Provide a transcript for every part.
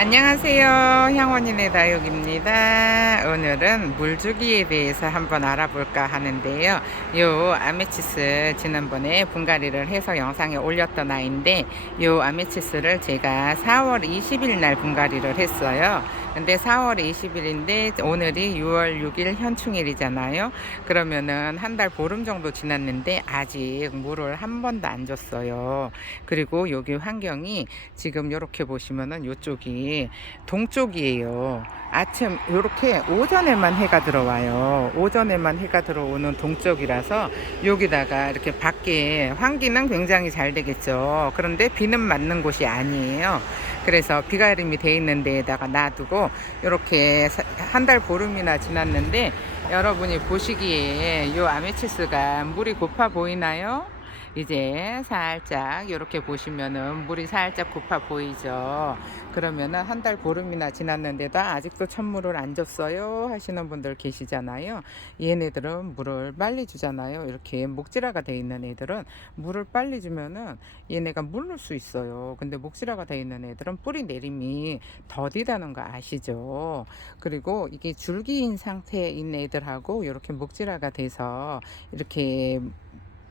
안녕하세요. 향원인의 다육입니다. 오늘은 물주기에 대해서 한번 알아볼까 하는데요. 요 아메치스 지난번에 분갈이를 해서 영상에 올렸던 아이인데, 요 아메치스를 제가 4월 20일 날 분갈이를 했어요. 근데 4월 20일인데 오늘이 6월 6일 현충일이잖아요. 그러면은 한 달 보름 정도 지났는데 아직 물을 한 번도 안 줬어요. 그리고 여기 환경이 지금 이렇게 보시면은 이쪽이 동쪽이에요. 아침 이렇게 오전에만 해가 들어와요. 오전에만 해가 들어오는 동쪽이라서 여기다가 이렇게 밖에 환기는 굉장히 잘 되겠죠. 그런데 비는 맞는 곳이 아니에요. 그래서 비가림이 돼 있는 데에다가 놔두고 이렇게 한 달 보름이나 지났는데, 여러분이 보시기에 이 아메치스가 물이 고파 보이나요? 이제 살짝 이렇게 보시면은 물이 살짝 고파 보이죠. 그러면은 한 달 보름이나 지났는데도 아직도 천물을 안 줬어요 하시는 분들 계시잖아요. 얘네들은 물을 빨리 주잖아요. 이렇게 목질화가 돼 있는 애들은 물을 빨리 주면은 얘네가 물를 수 있어요. 근데 목질화가 돼 있는 애들은 뿌리 내림이 더디다는 거 아시죠? 그리고 이게 줄기인 상태인 애들하고 이렇게 목질화가 돼서 이렇게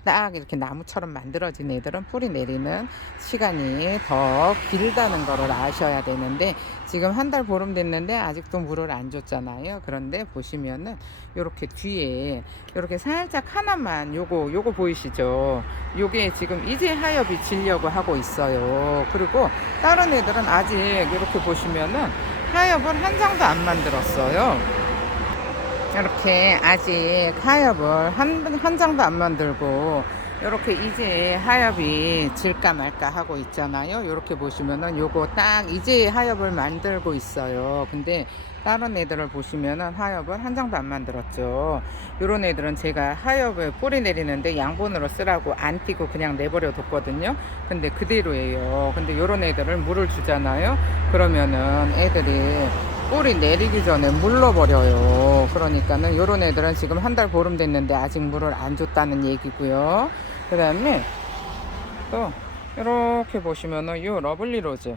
딱 이렇게 나무처럼 만들어진 애들은 뿌리 내리는 시간이 더 길다는 거를 아셔야 되는데, 지금 한 달 보름 됐는데 아직도 물을 안 줬잖아요. 그런데 보시면은 요렇게 뒤에 요렇게 살짝 하나만 요거 보이시죠? 요게 지금 이제 하엽이 지려고 하고 있어요. 그리고 다른 애들은 아직 이렇게 보시면은 하엽을 한 장도 안 만들었어요. 이렇게 아직 하엽을 한 장도 안 만들고 이렇게 이제 하엽이 질까 말까 하고 있잖아요. 이렇게 보시면은 요거 딱 이제 하엽을 만들고 있어요. 근데 다른 애들을 보시면은 하엽을 한 장도 안 만들었죠. 요런 애들은 제가 하엽을 뿌리 내리는데 양분으로 쓰라고 안 띄고 그냥 내버려 뒀거든요. 근데 그대로예요. 근데 요런 애들을 물을 주잖아요. 그러면은 애들이 뿌리 내리기 전에 물러버려요. 그러니까는 요런 애들은 지금 한 달 보름 됐는데 아직 물을 안 줬다는 얘기고요. 그 다음에 또 이렇게 보시면은 요 러블리 로즈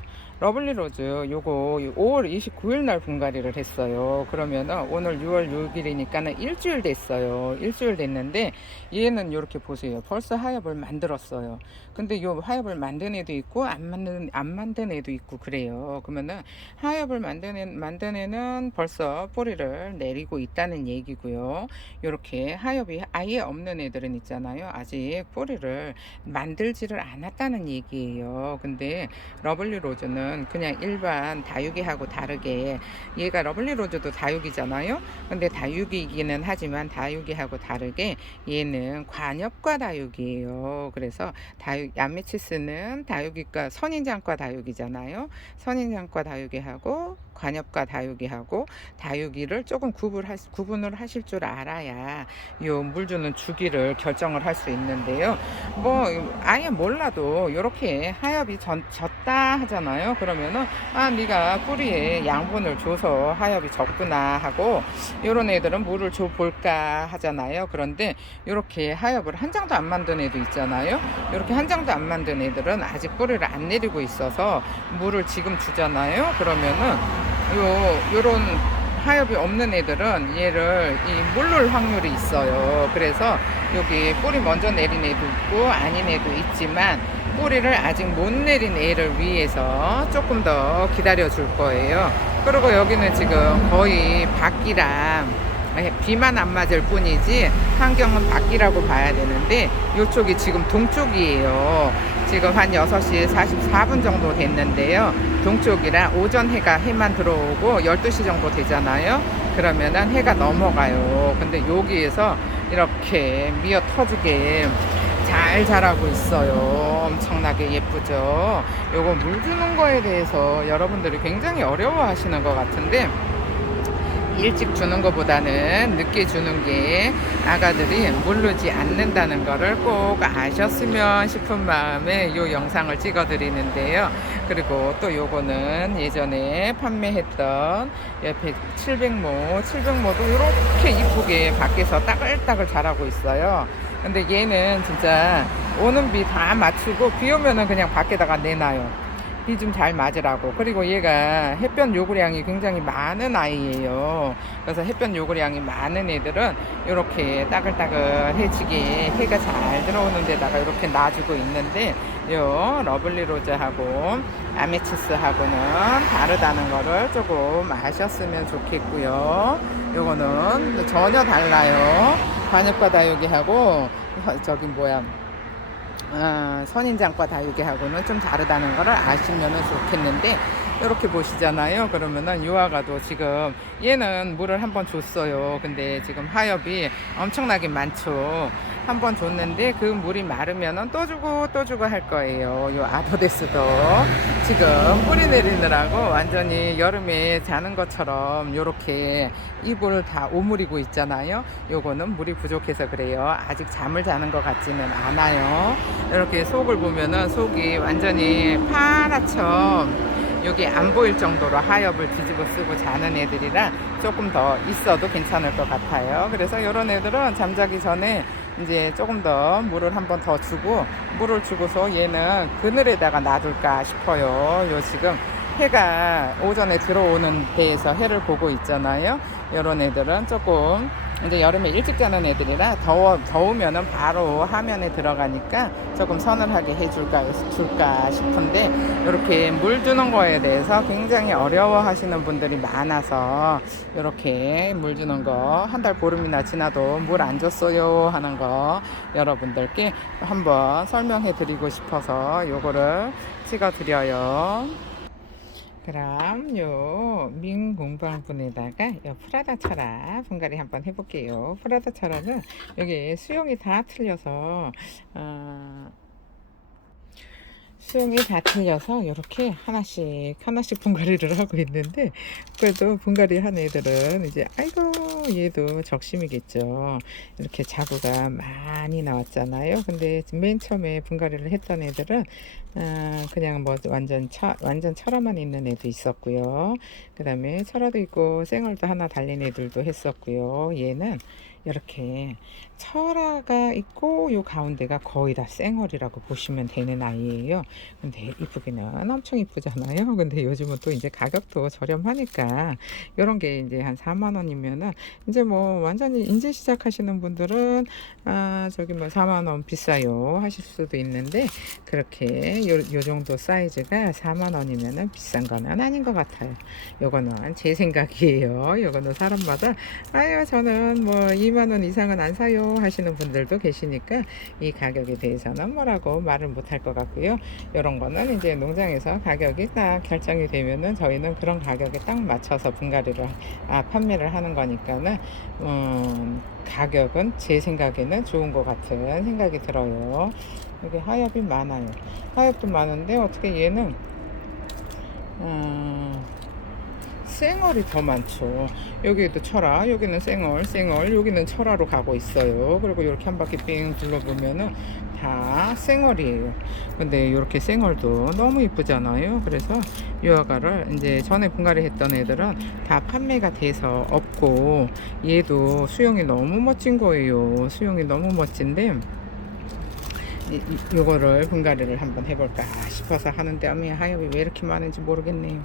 요거 5월 29일 날 분갈이를 했어요. 그러면은 오늘 6월 6일이니까는 일주일 됐어요. 일주일 됐는데 얘는 이렇게 보세요. 벌써 하엽을 만들었어요. 근데 요 하엽을 만든 애도 있고 안 만든 애도 있고 그래요. 그러면은 하엽을 만든 애는 벌써 뿌리를 내리고 있다는 얘기고요. 요렇게 하엽이 아예 없는 애들은 있잖아요. 아직 뿌리를 만들지를 않았다는 얘기예요. 근데 러블리 로즈는 그냥 일반 다육이하고 다르게, 얘가 러블리 로즈도 다육이잖아요. 근데 다육이기는 하지만 다육이하고 다르게 얘는 관엽과 다육이에요. 그래서 아메치스는 다육이과 선인장과 다육이잖아요. 선인장과 다육이하고 관엽과 다육이하고 다육이를 조금 구분을 하실 줄 알아야 요 물 주는 주기를 결정을 할 수 있는데요. 뭐 아예 몰라도 이렇게 하엽이 졌다 하잖아요. 그러면은 네가 뿌리에 양분을 줘서 하엽이 적구나 하고, 요런 애들은 물을 줘 볼까 하잖아요. 그런데 이렇게 하엽을 한 장도 안 만든 애도 있잖아요. 이렇게 한 장도 안 만든 애들은 아직 뿌리를 안 내리고 있어서 물을 지금 주잖아요. 그러면은 요런 하엽이 없는 애들은 얘를 물을 확률이 있어요. 그래서 여기 뿌리 먼저 내린 애도 있고 아닌 애도 있지만, 뿌리를 아직 못 내린 애를 위해서 조금 더 기다려 줄 거예요. 그리고 여기는 지금 거의 밖이랑 비만 안 맞을 뿐이지 환경은 밖이라고 봐야 되는데, 이쪽이 지금 동쪽이에요. 지금 한 6시 44분 정도 됐는데요. 동쪽이라 오전 해만 들어오고 12시 정도 되잖아요. 그러면은 해가 넘어가요. 근데 여기에서 이렇게 미어 터지게 잘 자라고 있어요. 엄청나게 예쁘죠. 요거 물 주는 거에 대해서 여러분들이 굉장히 어려워 하시는 것 같은데, 일찍 주는 것보다는 늦게 주는 게 아가들이 물르지 않는다는 거를 꼭 아셨으면 싶은 마음에 이 영상을 찍어 드리는데요. 그리고 또 요거는 예전에 판매했던 옆에 700모도 이렇게 이쁘게 밖에서 따글따글 자라고 있어요. 근데 얘는 진짜 오는 비 다 맞추고 비 오면은 그냥 밖에다가 내놔요. 비 좀 잘 맞으라고. 그리고 얘가 햇볕 요구량이 굉장히 많은 아이예요. 그래서 햇볕 요구량이 많은 애들은 이렇게 따글따글해지게 해가 잘 들어오는 데다가 이렇게 놔주고 있는데, 요 러블리 로즈하고 아메치스하고는 다르다는 거를 조금 아셨으면 좋겠고요. 요거는 전혀 달라요. 관엽과 다육이하고 저기 뭐야, 선인장과 다육이하고는 좀 다르다는 거를 아시면 좋겠는데, 이렇게 보시잖아요. 그러면은 유아가도 지금 얘는 물을 한번 줬어요. 근데 지금 하엽이 엄청나게 많죠. 한번 줬는데 그 물이 마르면은 또 주고 또 주고 할 거예요. 요 아도데스도 지금 뿌리 내리느라고 완전히 여름에 자는 것처럼 요렇게 이불을 다 오므리고 있잖아요. 요거는 물이 부족해서 그래요. 아직 잠을 자는 것 같지는 않아요. 이렇게 속을 보면은 속이 완전히 파랗죠. 여기 안 보일 정도로 하엽을 뒤집어 쓰고 자는 애들이라 조금 더 있어도 괜찮을 것 같아요. 그래서 이런 애들은 잠자기 전에 이제 조금 더 물을 한번 더 주고, 물을 주고서 얘는 그늘에다가 놔둘까 싶어요. 요 지금 해가 오전에 들어오는 데에서 해를 보고 있잖아요. 이런 애들은 조금 이제 여름에 일찍 자는 애들이라 더우면은 바로 화면에 들어가니까 조금 서늘하게 줄까 싶은데, 이렇게 물 주는 거에 대해서 굉장히 어려워 하시는 분들이 많아서 이렇게 물 주는 거 한 달 보름이나 지나도 물 안 줬어요 하는 거 여러분들께 한번 설명해 드리고 싶어서 요거를 찍어 드려요. 그럼 요 민공방분에다가 요 프라다 철화 분갈이 한번 해볼게요. 프라다 철화는 여기 수용이 다 틀려서 수용이 다 틀려서 이렇게 하나씩 하나씩 분갈이를 하고 있는데, 그래도 분갈이 한 애들은 이제 아이고 얘도 적심이겠죠. 이렇게 자구가 많이 나왔잖아요. 근데 맨 처음에 분갈이를 했던 애들은 그냥 뭐 완전 철화만 있는 애도 있었고요. 그 다음에 철화도 있고 생얼도 하나 달린 애들도 했었고요. 얘는 이렇게 철화가 있고 요 가운데가 거의 다 생얼이라고 보시면 되는 아이예요. 근데 이쁘기는 엄청 이쁘잖아요. 근데 요즘은 또 이제 가격도 저렴하니까 요런 게 이제 한 4만 원이면은 이제 뭐 완전히 인제 시작하시는 분들은 저기 뭐 4만 원 비싸요 하실 수도 있는데, 그렇게 요 정도 사이즈가 4만 원이면은 비싼 거는 아닌 것 같아요. 요거는 제 생각이에요. 요거는 사람마다 아유 저는 뭐 2만 원 이상은 안 사요 하시는 분들도 계시니까 이 가격에 대해서는 뭐라고 말을 못할 것 같고요. 이런 거는 이제 농장에서 가격이 딱 결정이 되면은 저희는 그런 가격에 딱 맞춰서 분갈이를 판매를 하는 거니까는 가격은 제 생각에는 좋은 것 같은 생각이 들어요. 여기 하엽이 많아요. 하엽도 많은데 어떻게 얘는 생얼이 더 많죠. 여기도 철화, 여기는 생얼, 여기는 철화로 가고 있어요. 그리고 이렇게 한 바퀴 삥 둘러보면은 다 생얼이에요. 근데 이렇게 생얼도 너무 이쁘잖아요. 그래서 유아가를 이제 전에 분갈이 했던 애들은 다 판매가 돼서 없고, 얘도 수영이 너무 멋진 거예요. 수영이 너무 멋진데 요거를 분갈이를 한번 해볼까 싶어서 하는데, 하엽이 왜 이렇게 많은지 모르겠네요.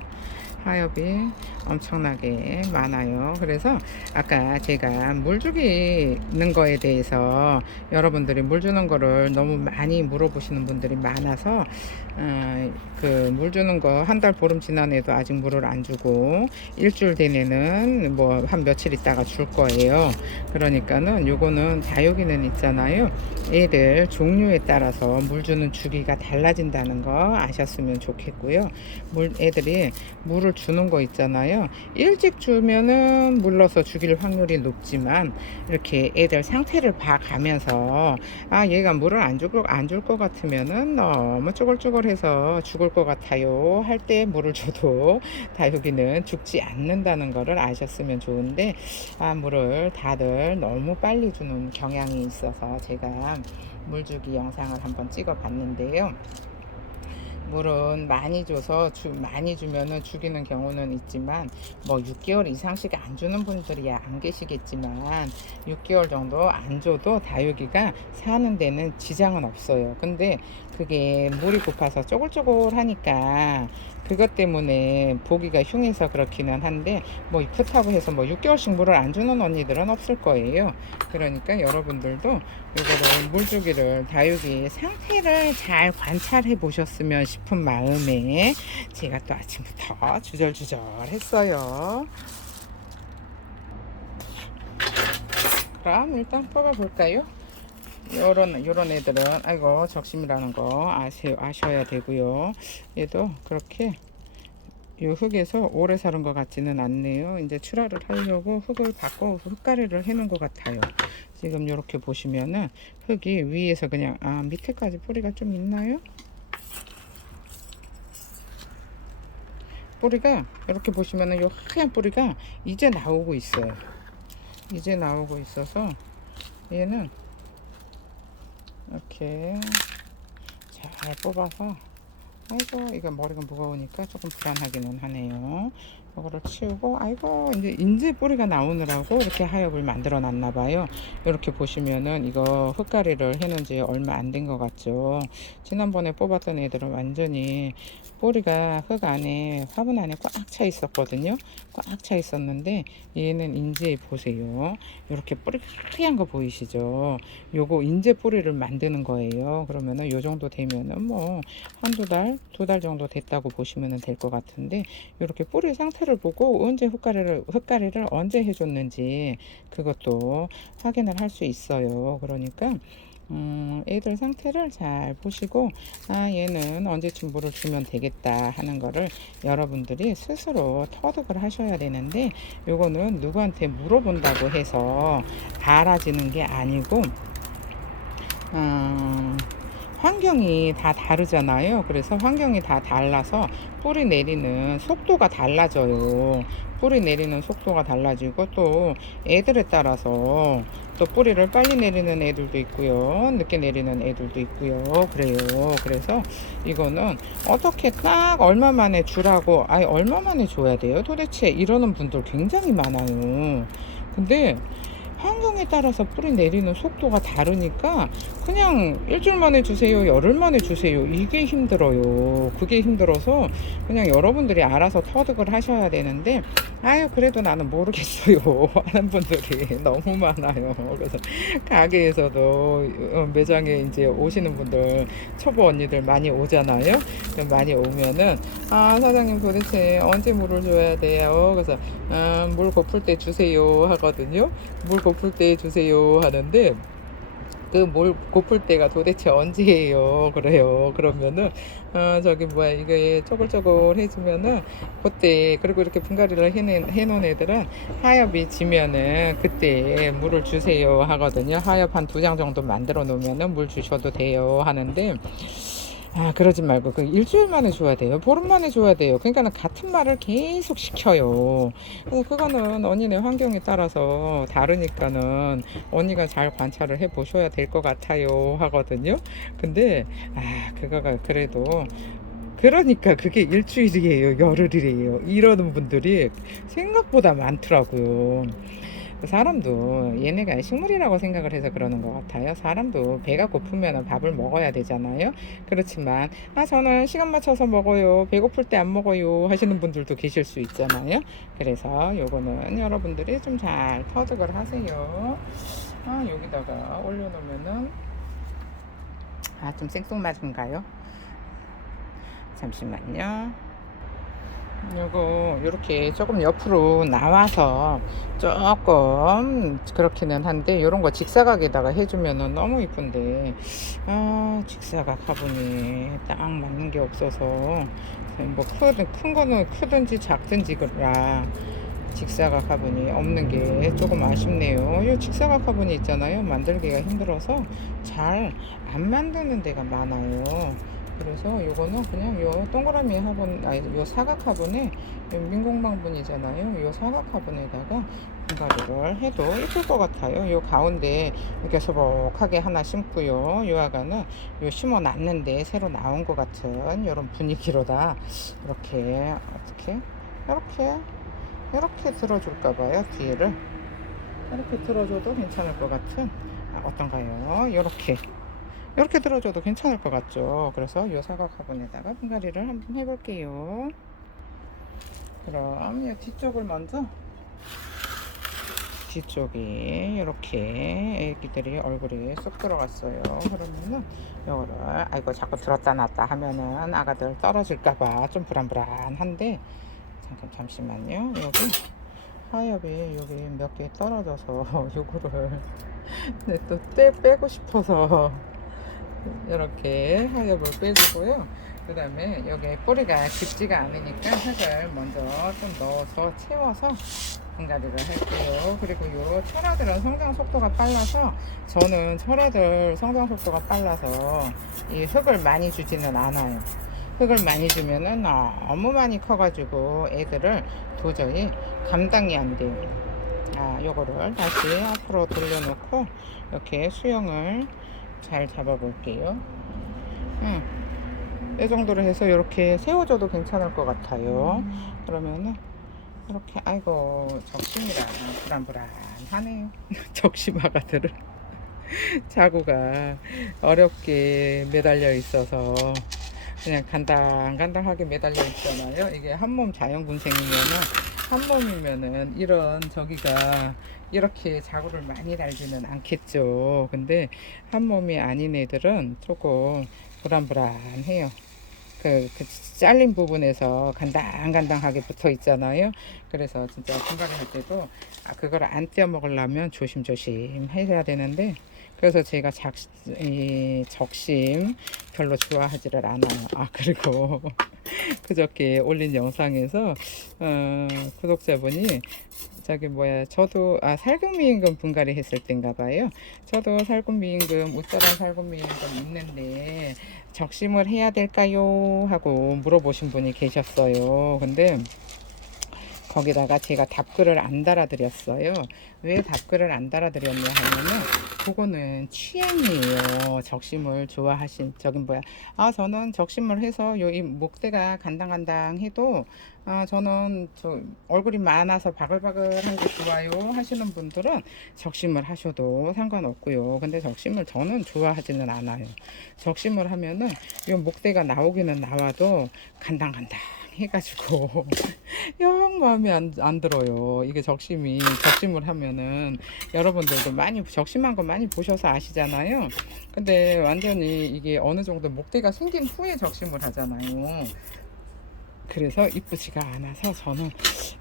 하엽이 엄청나게 많아요. 그래서 아까 제가 물 주기는 거에 대해서 여러분들이 물 주는 거를 너무 많이 물어보시는 분들이 많아서 그 물 주는 거 한 달 보름 지난 애도 아직 물을 안 주고, 일주일 된 애는 뭐 한 며칠 있다가 줄 거예요. 그러니까는 요거는 다육이는 있잖아요. 애들 종류에 따라서 물 주는 주기가 달라진다는 거 아셨으면 좋겠고요. 애들이 물을 주는 거 있잖아요. 일찍 주면은 물러서 죽일 확률이 높지만, 이렇게 애들 상태를 봐가면서 얘가 물을 안 줄 것 같으면은 너무 쪼글쪼글해서 죽을 것 같아요 할 때 물을 줘도 다육이는 죽지 않는다는 거를 아셨으면 좋은데, 물을 다들 너무 빨리 주는 경향이 있어서 제가 물주기 영상을 한번 찍어 봤는데요. 물은 많이 줘서 많이 주면은 죽이는 경우는 있지만 뭐 6개월 이상씩 안 주는 분들이 안 계시겠지만 6개월 정도 안 줘도 다육이가 사는 데는 지장은 없어요. 근데 그게 물이 고파서 쪼글쪼글 하니까 그것 때문에 보기가 흉해서 그렇기는 한데 뭐 그렇다고 해서 뭐 6개월씩 물을 안 주는 언니들은 없을 거예요. 그러니까 여러분들도 이거를 물주기를 다육이 상태를 잘 관찰해 보셨으면 싶은 마음에 제가 또 아침부터 주절주절 했어요. 그럼 일단 뽑아 볼까요? 요런 애들은 아이고 적심이라는 거 아셔야 되고요. 얘도 그렇게 이 흙에서 오래 사는 것 같지는 않네요. 이제 출하를 하려고 흙을 바꿔 흙가리를 해놓은 것 같아요. 지금 이렇게 보시면은 흙이 위에서 그냥 밑에까지 뿌리가 좀 있나요? 뿌리가 이렇게 보시면은 요 하얀 뿌리가 이제 나오고 있어요. 이제 나오고 있어서 얘는 이렇게 잘 뽑아서 아이고 이거 머리가 무거우니까 조금 불안하기는 하네요. 이거를 치우고 아이고 이제 인제 뿌리가 나오느라고 이렇게 하엽을 만들어 놨나 봐요. 이렇게 보시면은 이거 흙가리를 해놓은 지 얼마 안 된 것 같죠. 지난번에 뽑았던 애들은 완전히 뿌리가 흙 안에 화분 안에 꽉 차 있었거든요. 꽉 차 있었는데 얘는 인제 보세요. 이렇게 뿌리 하얀 거 보이시죠? 요거 인제 뿌리를 만드는 거예요. 그러면은 요 정도 되면은 뭐 한두 달, 두 달 정도 됐다고 보시면 될 것 같은데 이렇게 뿌리 상태를 보고 언제 흙가리를 언제 해줬는지 그것도 확인을 할 수 있어요. 그러니까 애들 상태를 잘 보시고 얘는 언제쯤 물을 주면 되겠다 하는 거를 여러분들이 스스로 터득을 하셔야 되는데 요거는 누구한테 물어본다고 해서 알아지는 게 아니고 환경이 다 다르잖아요. 그래서 환경이 다 달라서 뿌리 내리는 속도가 달라져요. 뿌리 내리는 속도가 달라지고 또 애들에 따라서 또 뿌리를 빨리 내리는 애들도 있고요. 늦게 내리는 애들도 있고요. 그래요. 그래서 이거는 어떻게 딱 얼마 만에 주라고, 얼마 만에 줘야 돼요? 도대체 이러는 분들 굉장히 많아요. 근데 환경에 따라서 뿌리 내리는 속도가 다르니까 그냥 일주일 만에 주세요, 열흘 만에 주세요, 이게 힘들어요. 그게 힘들어서 그냥 여러분들이 알아서 터득을 하셔야 되는데 그래도 나는 모르겠어요 하는 분들이 너무 많아요. 그래서 가게에서도 매장에 이제 오시는 분들 초보 언니들 많이 오잖아요. 많이 오면은 사장님 도대체 언제 물을 줘야 돼요? 그래서 물 고플 때 주세요 하거든요. 물 고플 때 주세요 하는데 그 물 고플 때가 도대체 언제예요? 그래요. 그러면은 저기 뭐야 이게 쪼글쪼글 해주면은 그때 그리고 이렇게 분갈이를 해놓은 애들은 하엽이 지면은 그때 물을 주세요 하거든요. 하엽 한 2장 정도 만들어 놓으면은 물 주셔도 돼요 하는데 그러지 말고 그 일주일 만에 줘야 돼요. 보름 만에 줘야 돼요. 그러니까는 같은 말을 계속 시켜요. 그래서 그거는 언니네 환경에 따라서 다르니까는 언니가 잘 관찰을 해 보셔야 될 것 같아요 하거든요. 근데 그거가 그래도 그러니까 그게 일주일이에요, 열흘이래요. 이러는 분들이 생각보다 많더라고요. 사람도 얘네가 식물이라고 생각을 해서 그러는 것 같아요. 사람도 배가 고프면 밥을 먹어야 되잖아요. 그렇지만 저는 시간 맞춰서 먹어요, 배고플 때 안 먹어요 하시는 분들도 계실 수 있잖아요. 그래서 요거는 여러분들이 좀 잘 터득을 하세요. 여기다가 올려놓으면은 좀 생뚱맞은가요? 잠시만요. 요거 요렇게 조금 옆으로 나와서 조금 그렇기는 한데 요런 거 직사각에다가 해주면은 너무 이쁜데 직사각 화분이 딱 맞는 게 없어서 뭐 큰 거는 크든지 작든지 그라 직사각 화분이 없는 게 조금 아쉽네요. 이 직사각 화분이 있잖아요, 만들기가 힘들어서 잘 안 만드는 데가 많아요. 그래서 요거는 그냥 요 동그라미 화분, 아니 요 사각 화분에, 요 민공방분이잖아요. 요 사각 화분에다가 분갈이를 해도 이쁠 것 같아요. 요 가운데 이렇게 소복하게 하나 심고요. 요 아가는 요 심어 놨는데 새로 나온 것 같은 요런 분위기로다. 이렇게 어떻게 이렇게 들어줄까 봐요. 뒤를 이렇게 들어줘도 괜찮을 것 같은, 어떤가요? 이렇게 들어줘도 괜찮을 것 같죠. 그래서 이 사각 화분에다가 분갈이를 한번 해볼게요. 그럼 이 뒤쪽을 먼저, 뒤쪽이 이렇게 애기들이 얼굴이 쏙 들어갔어요. 그러면은 이거를, 아이고 자꾸 들었다 놨다 하면은 아가들 떨어질까봐 좀 불안불안한데, 잠시만요. 여기 하엽이 여기 몇 개 떨어져서 요거를 네, 또 빼고 싶어서 이렇게 하엽을 빼주고요. 그 다음에 여기 뿌리가 깊지가 않으니까 흙을 먼저 좀 넣어서 채워서 분갈이를 할게요. 그리고 요 철화들은 성장 속도가 빨라서, 저는 철화들 성장 속도가 빨라서 이 흙을 많이 주지는 않아요. 흙을 많이 주면은 너무 많이 커가지고 애들을 도저히 감당이 안 돼요. 요거를 다시 앞으로 돌려놓고 이렇게 수영을 잘 잡아 볼게요. 이 정도로 해서 이렇게 세워줘도 괜찮을 것 같아요. 그러면은 이렇게, 아이고 적심이라 불안불안하네요. 적심 아가들은 자구가 어렵게 매달려 있어서 그냥 간당간당하게 매달려 있잖아요. 이게 한 몸 자연분생이면은, 한 몸이면은 이런 저기가 이렇게 자구를 많이 달지는 않겠죠. 근데 한 몸이 아닌 애들은 조금 불안불안해요. 그 잘린 부분에서 간당간당하게 붙어 있잖아요. 그래서 진짜 분갈이 할 때도 그걸 안 떼어 먹으려면 조심조심 해야 되는데, 그래서 제가 이 적심 별로 좋아하지를 않아요. 그리고 그저께 올린 영상에서 구독자분이 저기 뭐야, 저도 살금미임금 분갈이 했을 땐가 봐요. 저도 살금미임금, 우짜란 살금미임금 있는데 적심을 해야 될까요? 하고 물어보신 분이 계셨어요. 근데 거기다가 제가 답글을 안 달아드렸어요. 왜 답글을 안 달아드렸냐 하면은, 그거는 취향이에요. 적심을 좋아하신, 저는 적심을 해서 이 목대가 간당간당 해도 저는 얼굴이 많아서 바글바글한 게 좋아요 하시는 분들은 적심을 하셔도 상관없고요. 근데 적심을 저는 좋아하지는 않아요. 적심을 하면은 이 목대가 나오기는 나와도 간당간당 해가지고 영 마음에 안 들어요. 이게 적심을 하면은, 여러분들도 많이 적심한 거 많이 보셔서 아시잖아요. 근데 완전히 이게 어느 정도 목대가 생긴 후에 적심을 하잖아요. 그래서 이쁘지가 않아서 저는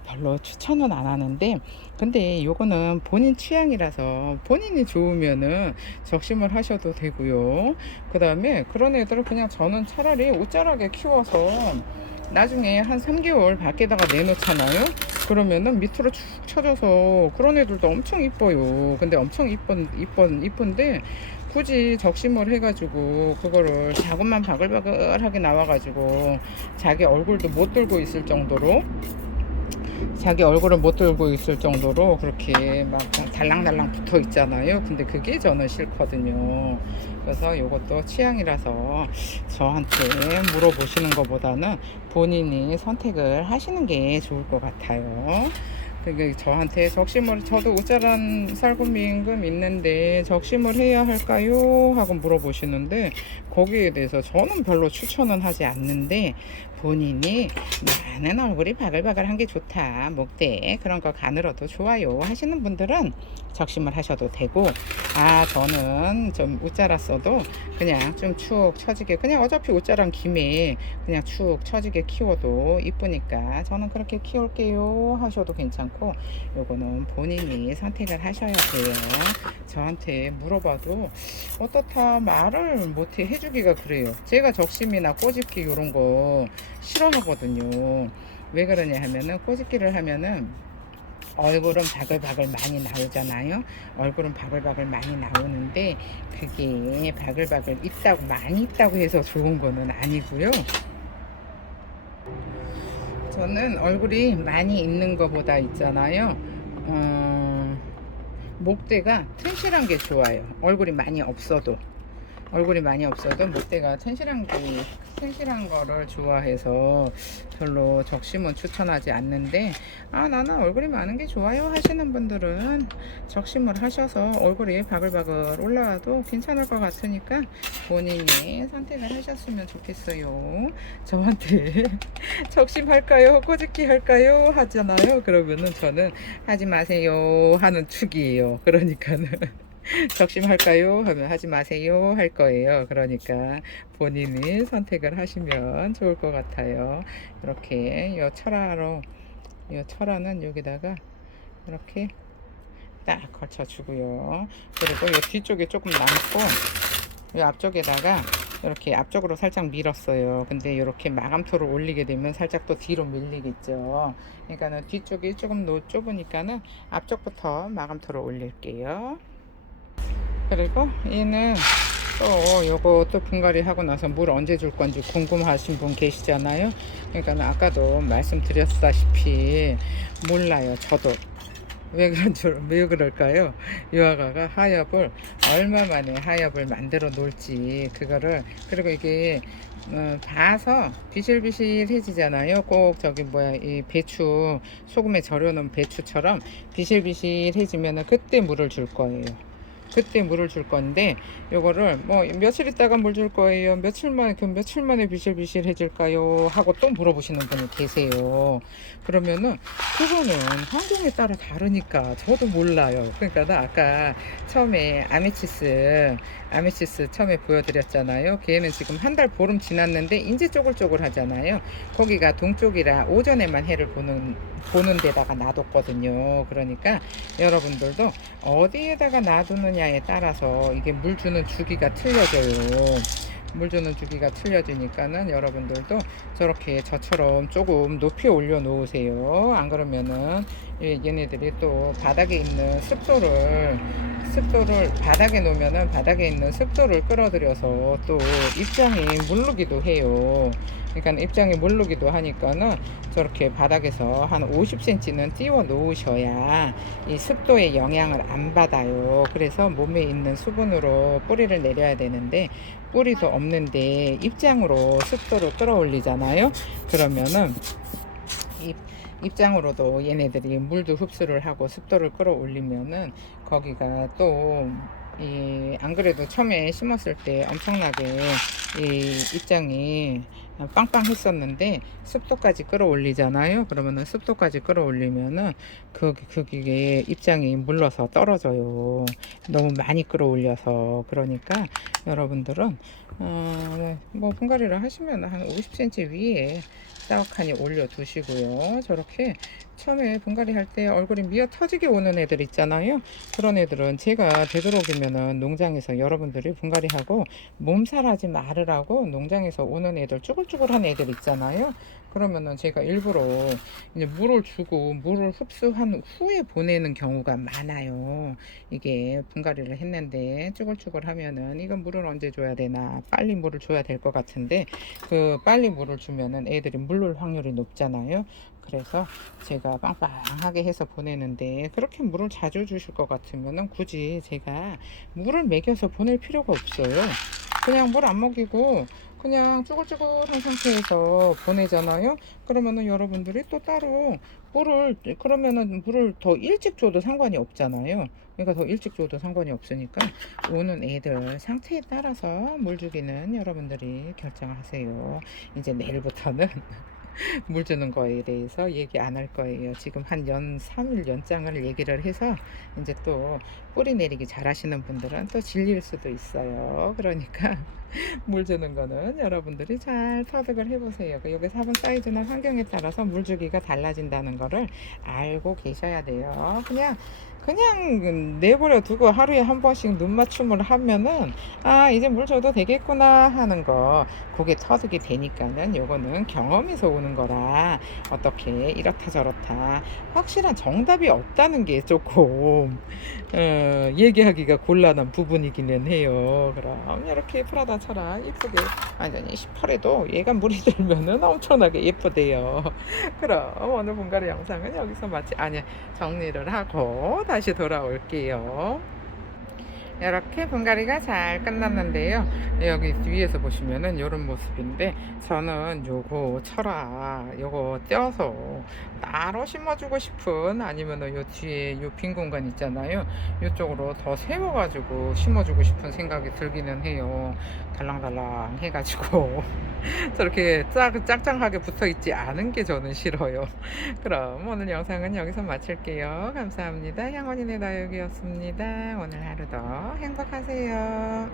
별로 추천은 안 하는데, 근데 요거는 본인 취향이라서 본인이 좋으면은 적심을 하셔도 되고요. 그 다음에 그런 애들을 그냥 저는 차라리 옷자라게 키워서 나중에 한 3개월 밖에다가 내놓잖아요. 그러면은 밑으로 축 쳐져서 그런 애들도 엄청 이뻐요. 근데 엄청 이쁜데 굳이 적심을 해가지고 그거를 자구만 바글바글하게 나와가지고 자기 얼굴도 못 들고 있을 정도로, 자기 얼굴을 못 들고 있을 정도로 그렇게 막 달랑달랑 붙어 있잖아요. 근데 그게 저는 싫거든요. 그래서 이것도 취향이라서 저한테 물어보시는 것보다는 본인이 선택을 하시는 게 좋을 것 같아요. 그게 저한테 저도 옷자란 살구미임금 있는데 적심을 해야 할까요? 하고 물어보시는데, 거기에 대해서 저는 별로 추천은 하지 않는데, 본인이 나는 얼굴이 바글바글한 게 좋다, 목대 그런 거 가늘어도 좋아요 하시는 분들은 적심을 하셔도 되고, 저는 좀 옷자랐어도 그냥 좀 축 처지게, 그냥 어차피 옷자란 김에 그냥 축 처지게 키워도 이쁘니까 저는 그렇게 키울게요 하셔도 괜찮고, 요거는 본인이 선택을 하셔야 돼요. 저한테 물어봐도 어떻다 말을 못해 해주기가 그래요. 제가 적심이나 꼬집기 요런 거 싫어하거든요. 왜 그러냐 하면은, 꼬집기를 하면은 얼굴은 바글바글 많이 나오잖아요. 얼굴은 바글바글 많이 나오는데 그게 바글바글 있다고 많이 있다고 해서 좋은 거는 아니고요. 저는 얼굴이 많이 있는 거보다 있잖아요. 어, 목대가 튼실한 게 좋아요. 얼굴이 많이 없어도 목대가 튼실한 거를 좋아해서 별로 적심은 추천하지 않는데, 나는 얼굴이 많은 게 좋아요 하시는 분들은 적심을 하셔서 얼굴이 바글바글 올라와도 괜찮을 것 같으니까 본인이 선택을 하셨으면 좋겠어요. 저한테 적심할까요? 꼬집기 할까요? 하잖아요. 그러면은 저는 하지 마세요 하는 축이에요. 그러니까는 적심할까요? 하면 하지 마세요 할 거예요. 그러니까 본인이 선택을 하시면 좋을 것 같아요. 이렇게 요 철화는 여기다가 이렇게 딱 걸쳐주고요. 그리고 요 뒤쪽에 조금 남고 요 앞쪽에다가 이렇게 앞쪽으로 살짝 밀었어요. 근데 이렇게 마감토를 올리게 되면 살짝 또 뒤로 밀리겠죠. 그러니까는 뒤쪽이 조금 좁으니까는 앞쪽부터 마감토를 올릴게요. 그리고 얘는 또 요거 또 분갈이 하고 나서 물 언제 줄 건지 궁금하신 분 계시잖아요. 그러니까 아까도 말씀드렸다시피 몰라요. 저도 왜 그럴까요? 유아가가 하엽을 얼마 만에 하엽을 만들어 놓을지 그거를, 그리고 이게 봐서 비실비실해지잖아요. 꼭 저기 뭐야, 이 배추 소금에 절여 놓은 배추처럼 비실비실해지면은 그때 물을 줄 거예요. 그때 물을 줄 건데, 요거를 뭐 며칠 있다가 물 줄 거예요, 며칠 만에 비실비실해질까요 하고 또 물어보시는 분이 계세요. 그러면은 그거는 환경에 따라 다르니까 저도 몰라요. 그러니까 나 아까 처음에 아메치스 처음에 보여드렸잖아요. 걔는 지금 한 달 보름 지났는데 이제 쪼글쪼글 하잖아요. 거기가 동쪽이라 오전에만 해를 보는 데다가 놔뒀거든요. 그러니까 여러분들도 어디에다가 놔두느냐에 따라서 이게 물 주는 주기가 틀려져요. 물 주는 주기가 틀려지니까는 여러분들도 저렇게 저처럼 조금 높이 올려 놓으세요. 안 그러면은 얘네들이 또 바닥에 있는 습도를 바닥에 놓으면은 바닥에 있는 습도를 끌어들여서 또 입장이 물르기도 해요. 그러니까 입장이 물르기도 하니까는 저렇게 바닥에서 한 50cm는 띄워 놓으셔야 이 습도의 영향을 안 받아요. 그래서 몸에 있는 수분으로 뿌리를 내려야 되는데 뿌리도 없는데 입장으로 습도를 끌어올리잖아요. 그러면은 입장으로도 얘네들이 물도 흡수를 하고 습도를 끌어올리면은 거기가 또 안 그래도 처음에 심었을 때 엄청나게 이 입장이 빵빵했었는데 습도까지 끌어올리잖아요. 그러면은 습도까지 끌어올리면은 그게 입장이 물러서 떨어져요. 너무 많이 끌어올려서. 그러니까 여러분들은 뭐 분갈이를 하시면 한 50cm 위에 싸욱하니 올려 두시고요. 저렇게 처음에 분갈이 할 때 얼굴이 미어 터지게 오는 애들 있잖아요. 그런 애들은 제가 되도록이면은 농장에서 여러분들이 분갈이하고 몸살하지 말으라고 농장에서 오는 애들 쭈글쭈글한 애들 있잖아요. 그러면은 제가 일부러 이제 물을 주고 물을 흡수한 후에 보내는 경우가 많아요. 이게 분갈이를 했는데 쭈글쭈글 하면은 이건 물을 언제 줘야 되나, 빨리 물을 줘야 될 것 같은데 그 빨리 물을 주면은 애들이 물을 확률이 높잖아요. 그래서 제가 빵빵하게 해서 보내는데, 그렇게 물을 자주 주실 것 같으면은 굳이 제가 물을 먹여서 보낼 필요가 없어요. 그냥 물 안 먹이고 그냥 쭈글쭈글한 상태에서 보내잖아요. 그러면은 여러분들이 또 따로 그러면은 물을 더 일찍 줘도 상관이 없잖아요. 그러니까 더 일찍 줘도 상관이 없으니까 오는 애들 상태에 따라서 물 주기는 여러분들이 결정하세요. 이제 내일부터는 물 주는 거에 대해서 얘기 안 할 거예요. 지금 한 3일 연장을 얘기를 해서 이제 또 뿌리 내리기 잘 하시는 분들은 또 질릴 수도 있어요. 그러니까 물 주는 거는 여러분들이 잘 터득을 해보세요. 여기 화분 사이즈나 환경에 따라서 물 주기가 달라진다는 거를 알고 계셔야 돼요. 그냥 내버려 두고 하루에 한 번씩 눈 맞춤을 하면은 아 이제 물 줘도 되겠구나 하는 거 그게 터득이 되니까는 요거는 경험에서 오는 거라 어떻게 이렇다 저렇다 확실한 정답이 없다는 게 조금 얘기하기가 곤란한 부분이기는 해요. 그럼 이렇게 프라다 쳐라 이쁘게 완전히 시퍼래도 얘가 물이 들면은 엄청나게 예쁘대요. 그럼 오늘 분갈이 영상은 여기서 아니 정리를 하고 다시 돌아올게요. 이렇게 분갈이가 잘 끝났는데요. 여기 위에서 보시면은 이런 모습인데 저는 요거 철아 요거 떼어서 따로 심어주고 싶은 아니면은 요 뒤에 요 빈 공간 있잖아요. 요쪽으로 더 세워가지고 심어주고 싶은 생각이 들기는 해요. 달랑달랑 해가지고 저렇게 짱짱하게 붙어 있지 않은 게 저는 싫어요. 그럼 오늘 영상은 여기서 마칠게요. 감사합니다. 향원이네 다육이었습니다. 오늘 하루도 행복하세요.